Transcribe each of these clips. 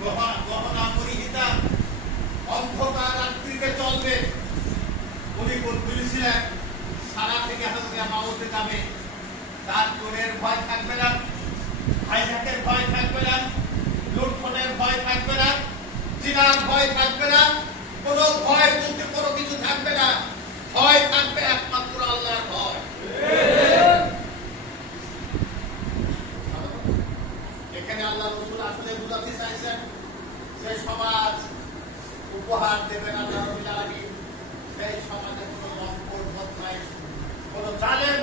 গহনা পরিহিতা অন্ধকার রাত্রিতে চলবে। উনি বলেছিলেন সারা থেকে হাতে মাউতে যাবে, তার চোরের ভয় থাকবে না, হাইজ্যাকের ভয় থাকবে না, লুণ্ঠনের ভয় থাকবে না, জিনার ভয় থাকবে না, কোনো ভয় বলতে কোনো কিছু থাকবে না। ভয় থাকবে একমাত্র আল্লাহর ভয়। এখানে আল্লাহ রাসূল আসলে বুঝাতে চাইছেন সেই সমাজ উপহার দেবেন আল্লাহ রাব্বুল আলামিন। সেই সমাজে কোনো লম্পট বদমাইশ, কোনো জালেম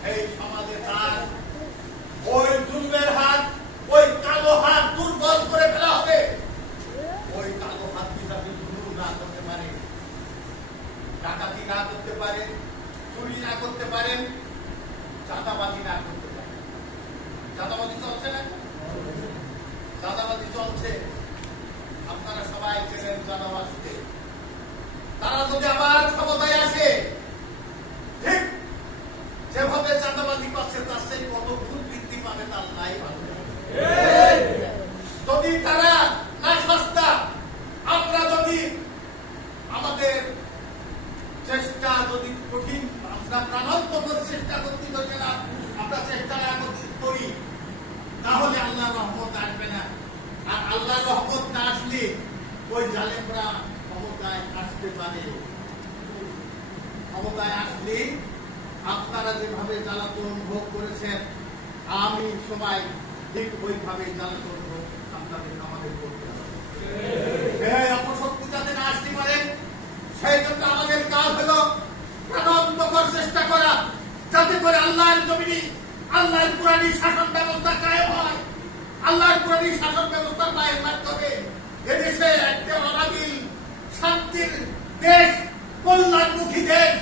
সেই সমাজে তার ওই জুলমের হাত, ওই কালো হাত দুর্বল করে ফেলা হবে। ওই কালো হাত যাতে জুলুম না করতে পারে, ডাকাতি না করতে পারে, চুরি না করতে পারেন, চাঁদাবাজি না করতে পারে। চাঁদাবাজি চলছে না? চাঁদাবাজি চলছে, আপনারা সবাই চেনেন চাঁদাবাজিতে। তারা যদি আবার ক্ষমতায় আসে, ঠিক যেভাবে চাঁদাবাজি করছে তার সেই কত গুণ বৃদ্ধি পাবে তার নাই ভালো। যদি তারা না সস্তা, আমরা যদি আমাদের চেষ্টা যদি কঠিন, আমরা প্রাণান্তক চেষ্টা করতে করতে না, আমরা চেষ্টা করি, তাহলে আল্লাহ রহমত আসবে না। আর আল্লাহ রহমত না আসলে ওই জালেমরা ক্ষমতায় আসতে পারে। ক্ষমতায় আসলে আপনারা যেভাবে জ্বালাতন ভোগ করেছেন, আমি সময় ঠিক ওইভাবে জ্বালাতন ভোগ আপনাদের আমাদের করতে হবে। অপশক্তি যাতে না আসতে পারে, সেই জন্য আমাদের কাজ হলো প্রাণান্তকর চেষ্টা করা, যাতে করে আল্লাহর জমিনে আল্লাহর কুরআনী শাসন ব্যবস্থা কায়েম হয়। আল্লাহর কুরআনী শাসন ব্যবস্থা কায়েম মাধ্যমে এদেশে একটা অনাবিল শান্তির দেশ, কল্যাণমুখী দেশ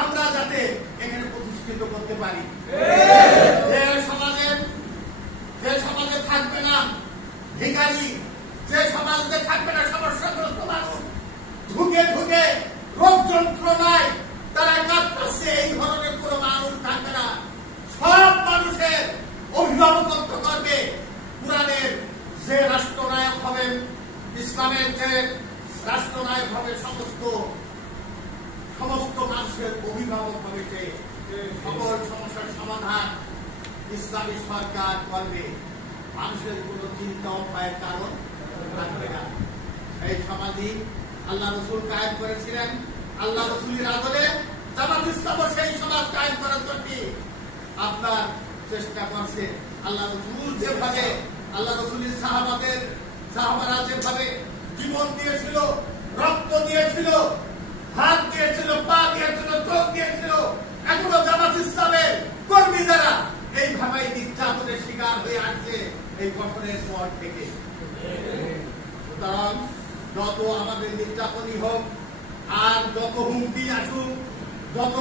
আমরা যাতে এখানে প্রতিষ্ঠিত করতে পারি। যে সমাজে থাকবে না ভিখারি, যে সমাজে থাকবে না সমস্যাগ্রস্ত মানুষ, ধুকে ধুকে রোগ যন্ত্রণায় তারা কাঁদতেছে, এই ধরনের কোন মানুষ থাকবে না। সব মানুষের অভিভাবকত্ব করবে কুরআনের যে রাষ্ট্রনায়ক হবেন, ইসলামের যে রাষ্ট্রনায়ক হবে, সমস্ত মানুষের অভিভাবক হবে সে। সকল সমস্যার সমাধান ইসলামী সরকার করবে। মানুষের কোন চিন্তা ভয়ের কারণ থাকবে না। এই সমাধি আল্লাহ রাসূল কায়েম করেছিলেন। আল্লাহ রাসূলের আদলে জামাত ইসলাম সেই সমাজ কায়েম করার জন্য আপনার চেষ্টা করছে। আল্লাহ রাসূল যেভাবে, আল্লাহ রাসূলের সাহাবারা যেভাবে জীবন দিয়েছিল, রক্ত দিয়েছিল, হাত দিয়েছিল, পা দিয়েছিল, চোখ দিয়েছিল, এখনো জামাত ইসলামের কর্মী যারা এইভাবে নির্যাতনের শিকার হয়ে আসছে এই গঠনের পর থেকে। সুতরাং যত আমাদের নির্যাতনই হোক, আর যত হুমকি আসুক, যত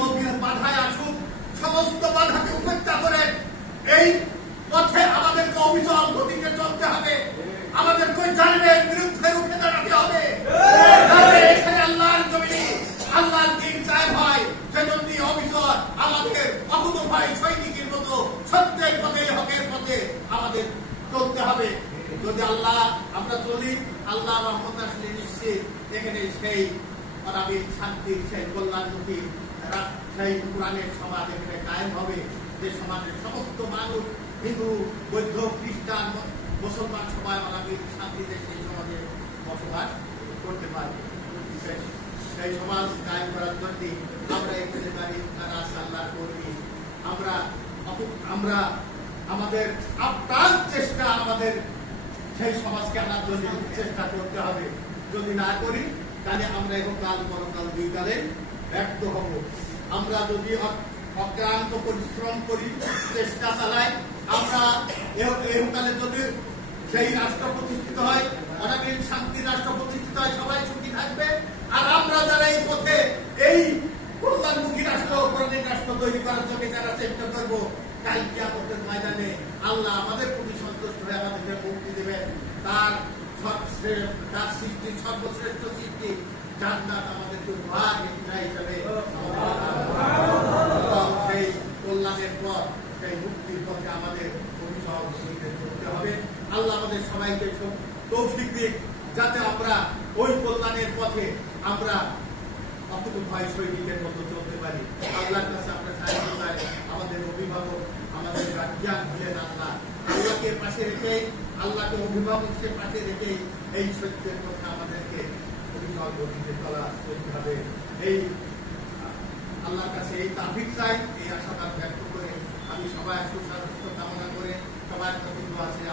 বাধায় আসুক, সমস্ত বাধাকে উপেক্ষা করে এই পথে আমাদেরকে অবিচল গতিতে চলতে হবে। আমাদেরকে জালেমের বিরুদ্ধে রুখে দাঁড়াতে হবে। এখানে আল্লাহর জমিনে আল্লাহর দিন কায়েম হয়, সেজন্য অবিচল আমাদের অকুতোভয় সৈনিকের মতো সত্যের পথে, হকের পথে আমাদের চলতে হবে। যদি আমরা চলি, আল্লাহ রহমত আসলে নিশ্চিত এখানে সেই অনাবিল শান্তির, সেই কল্যাণমুখী, সেই কুরআনের সমাজ এখানে কায়েম হবে, যে সমাজের সমস্ত মানুষ, হিন্দু, বৌদ্ধ, খ্রিস্টান, মুসলমান সবাই অনাবিল শান্তিতে সেই সমাজে বসবাস করতে পারবে। সেই সমাজ কায়েম করার জন্য আমরা এখানে দাঁড়িয়ে তারা আল্লাহর কর্মী। আমরা আমাদের আপ্রাণ চেষ্টা, আমাদের সেই সমাজকে আনার জন্য চেষ্টা করতে হবে। যদি না করি তাহলে আমরা এহকাল পরকাল দুই কালে ব্যর্থ হব। আমরা যদি অক্লান্ত পরিশ্রম করি, চেষ্টা চালাই, আমরা এহকালে যদি সেই রাষ্ট্র প্রতিষ্ঠিত হয়, অনাবিল শান্তি রাষ্ট্র প্রতিষ্ঠিত হয়, সবাই সুখী থাকবে। আর আমরা যারা এই পথে এই কল্যাণমুখী রাষ্ট্র, কোরআনের রাষ্ট্র তৈরি করার জন্য যারা চেষ্টা করবো, কাল কিয়ামতের ময়দানে আল্লাহ আমাদের প্রতি সন্তুষ্ট হয়ে আমাদেরকে মুক্তি দেবেন। তার সৃষ্টির সর্বশ্রেষ্ঠ সৃষ্টি জান্নাত আমাদেরকে উপহার হিসেবে সেই কল্যাণের পথ, সেই মুক্তির পথে আমাদের অভিসরণ করতে হবে। আল্লাহ আমাদের সবাইকে তৌফিক দিক, যাতে আমরা ওই কল্যাণের পথে আমরা অকুতোভয় সৈনিকের মতো চলতে পারি। আল্লাহর কাছে আমরা সাহায্য চাই। আমাদের অভিভাবক, আমাদের গার্জিয়ান হলেন আল্লাহ। আল্লাহকে পাশে রেখে, আল্লাহকে অভিভাবককে পাশে রেখে এই সত্যের পথে আমাদেরকে অভিভাবক চলা চলতে হবে। এই আল্লাহর কাছে এই তাফিক চাই, এই আশাবাদ ব্যক্ত করে আমি সবাই সুস্বাস্থ্য কামনা করে সবাই প্রতিজ্ঞ আছে।